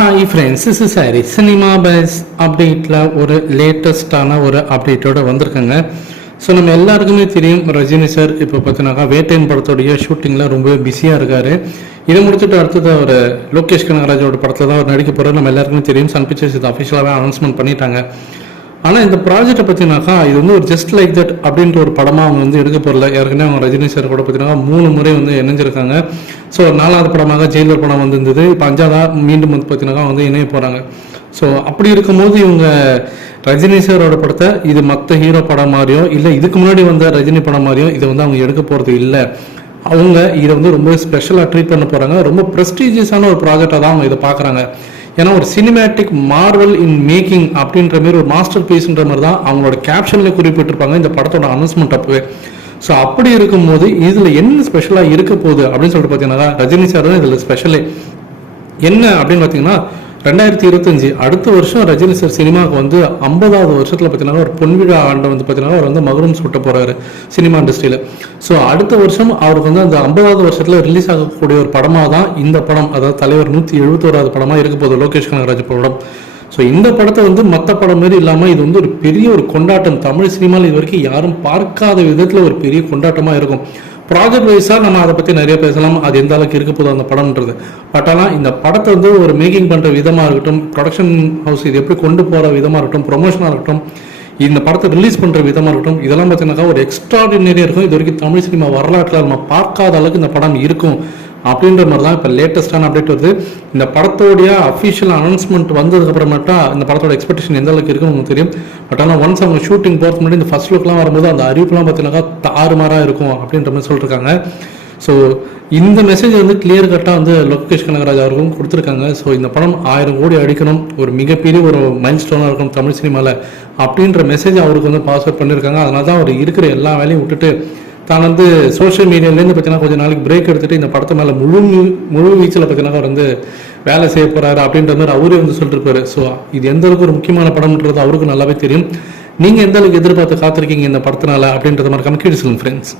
Hi friends is sorry cinema buzz அப்டேட்டில் ஒரு லேட்டஸ்டான ஒரு அப்டேட்டோட வந்திருக்காங்க. ஸோ நம்ம எல்லாருக்குமே தெரியும் ரஜினி சார் இப்போ பார்த்தீங்கன்னாக்கா வேட்டையன் படத்தோடைய ஷூட்டிங்கில் ரொம்பவே பிஸியாக இருக்கார். இதை முடிச்சுட்டு அடுத்தது அவர் லோகேஷ் கனகராஜோட படத்தில் தான் அவர் நடிக்க போகிறார் நம்ம எல்லாருக்குமே தெரியும் சன் பிக்சர்ஸ் இது அஃபிஷியலாகவே அனௌன்ஸ்மெண்ட் பண்ணிட்டாங்க. ஆனால் இந்த ப்ராஜெக்ட்டை பார்த்தீங்கன்னாக்கா இது வந்து ஒரு ஜஸ்ட் லைக் தட் அப்படின்ற ஒரு படமாக அவங்க வந்து எடுக்க போகல ஏற்கனவே அவங்க ரஜினி சார் கூட பார்த்தீங்கன்னா மூணு முறை வந்து இணைஞ்சிருக்காங்க. ஸோ நாலாவது படமாக ஜெயிலர் படம் வந்திருந்தது. இப்போ அஞ்சாவதாக மீண்டும் வந்து பார்த்தீங்கன்னா வந்து இணைய போகிறாங்க ஸோ அப்படி இருக்கும்போது இவங்க ரஜினி சாரோட படத்தை இது மற்ற ஹீரோ படம் மாதிரியோ இல்லை இதுக்கு முன்னாடி வந்த ரஜினி படம் மாதிரியோ இதை வந்து அவங்க எடுக்க போகிறது இல்லை. அவங்க இதை வந்து ரொம்ப ஸ்பெஷலாக ட்ரீட் பண்ண போகிறாங்க ரொம்ப ப்ரெஸ்டீஜியஸான ஒரு ப்ராஜெக்டாக தான் அவங்க இதை பார்க்குறாங்க ஏன்னா ஒரு சினிமேட்டிக் மார்வல் இன் மேக்கிங் அப்படின்ற மாதிரி ஒரு மாஸ்டர் பீஸ்ன்ற மாதிரி தான் அவங்களோட கேப்ஷன்ல குறிப்பிட்டிருப்பாங்க இந்த படத்தோட அனௌன்ஸ்மெண்ட் அப்பவே. ஸோ அப்படி இருக்கும்போது இதில் என்ன ஸ்பெஷலாக இருக்க போகுது அப்படின்னு சொல்லிட்டு பார்த்தீங்கன்னா ரஜினி சார் தான் இதில் ஸ்பெஷலே என்ன அப்படின்னு பார்த்தீங்கன்னா ரெண்டாயிரத்தி இருபத்தஞ்சு அடுத்த வருஷம் ரஜினி சார் சினிமாவுக்கு வந்து ஐம்பதாவது வருஷத்தில் பார்த்தீங்கன்னா ஒரு பொன்விழா ஆண்டை வந்து பார்த்தீங்கன்னா அவர் வந்து மகரம் சூட்ட போகிறாரு சினிமா இண்டஸ்ட்ரியில். ஸோ அடுத்த வருஷம் அவருக்கு வந்து அந்த ஐம்பதாவது வருஷத்தில் ரிலீஸ் ஆகக்கூடிய ஒரு படமாக தான் இந்த படம் அதாவது தலைவர் நூற்றி எழுபத்தோராது படமாக இருக்க போகுது லோகேஷ் கனகராஜ் படம். ஸோ இந்த படத்தை வந்து மற்ற படம் மாதிரி இல்லாமல் இது வந்து ஒரு பெரிய ஒரு கொண்டாட்டம். தமிழ் சினிமாவில் இது வரைக்கும் யாரும் பார்க்காத விதத்தில் ஒரு பெரிய கொண்டாட்டமாக இருக்கும். ப்ராஜெக்ட் வைஸாக நம்ம அதை பற்றி நிறைய பேசலாம். அது எந்த அளவுக்கு இருக்க போதும் அந்த படம்ன்றது. பட் ஆனால் இந்த படத்தை வந்து ஒரு மேக்கிங் பண்ணுற விதமாக இருக்கட்டும் ப்ரொடக்ஷன் ஹவுஸ் இது எப்படி கொண்டு போகிற விதமாக இருக்கட்டும் ப்ரொமோஷனாக இருக்கட்டும் இந்த படத்தை ரிலீஸ் பண்ணுற விதமாக இருக்கட்டும் இதெல்லாம் பார்த்தீங்கன்னாக்கா ஒரு எக்ஸ்ட்ராடினரியாக இருக்கும். இது வரைக்கும் தமிழ் சினிமா வரலாற்றில் நம்ம பார்க்காத அளவுக்கு இந்த படம் இருக்கும். அப்படின்ற மாதிரி தான் இப்போ லேட்டஸ்டான அப்டேட் வருது. இந்த படத்தோடைய அஃபிஷியல் அனௌன்ஸ்மெண்ட் வந்ததுக்கப்புறமேட்டா இந்த படத்தோட எக்ஸ்பெக்டேஷன் எந்த அளவுக்கு இருக்குன்னு உங்களுக்கு தெரியும். பட் ஆனால் ஒன்ஸ் அவங்க ஷூட்டிங் போகிறது முன்னாடி இந்த ஃபஸ்ட் லுக்லாம் வரும்போது அந்த அறிவிப்புலாம் பார்த்தீங்கன்னாக்கா தாறுமாறாக இருக்கும் அப்படின்ற மாதிரி சொல்லியிருக்காங்க ஸோ இந்த மெசேஜ் வந்து கிளியர் கட்டாக வந்து லோகேஷ் கனகராஜ் அவர்களும் கொடுத்துருக்காங்க. ஸோ இந்த படம் ஆயிரம் கோடி அடிக்கணும். ஒரு மிகப்பெரிய ஒரு மைல் ஸ்டோனாக இருக்கணும் தமிழ் சினிமாவில் அப்படின்ற மெசேஜ் அவருக்கு வந்து பாஸ் அவுட் பண்ணியிருக்காங்க அதனால தான் அவர் இருக்கிற எல்லா வேலையும் விட்டுட்டு தான் வந்து சோஷியல் மீடியாலேருந்து பார்த்தீங்கன்னா கொஞ்சம் நாளைக்கு பிரேக் எடுத்துட்டு இந்த படத்து மேலே முழு முழு வீச்சில் பார்த்தீங்கன்னா அவர் வந்து வேலை செய்ய போகிறாரு அப்படின்ற மாதிரி அவரே வந்து சொல்லிருப்பாரு. ஸோ இது எந்த அளவுக்கு ஒரு முக்கியமான படம்ன்றது அவருக்கு நல்லாவே தெரியும். நீங்கள் எந்த அளவுக்கு எதிர்பார்த்து காத்திருக்கீங்க இந்த படத்தினால அப்படின்றத மாதிரி கம்மிக்கிட்டு சொல்லுங்கள் ஃப்ரெண்ட்ஸ்